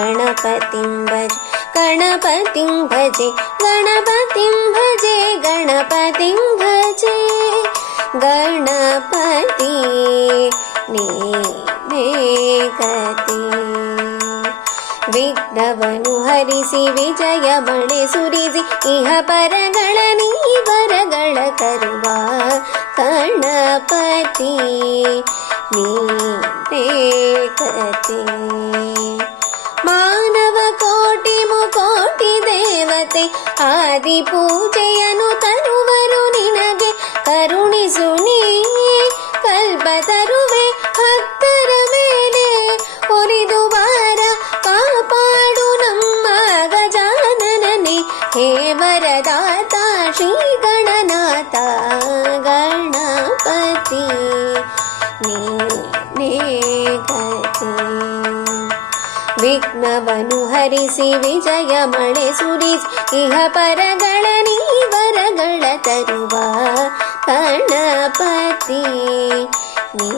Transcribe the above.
गणपतिं भज गणपतिं भजे गणपतिं भजे गणपतिं भजे गणपति नीने गति विघ्नवनु हरिसि विजय मणे सुरिसि इह परಗಳ ನೀವರಗಳ ತರುವ ಗಣಪತಿ ನೀನೇ ಗತಿ ಮಾನವ ಕೋಟಿ ಮುಕೋಟಿ ದೇವತೆ ಆದಿ ಪೂಜೆಯನ್ನು ತರುವರು ನಿನಗೆ ಕರುಣಿಸು ನೀ ಕಲ್ಪ ತರುವೆ ಭಕ್ತರ ಮೇಲೆ ಒಲಿದು ಬಾರ ಕಾಪಾಡು ನಮ್ಮ ಗಜಾನನನೇ ಹೇ ವರದಾತ ಶ್ರೀ ಗಣನಾಥ ಗಣಪತಿ ನೀನೇ ಗತಿ ವಿಘ್ನವನು ಹರಿಸಿ ವಿಜಯ ಮಳೆ ಸುರಿಸಿ ಇಹ ಪರಗಳ ನೀವರಗಳ ತರುವ ಗಣಪತಿ ನೀ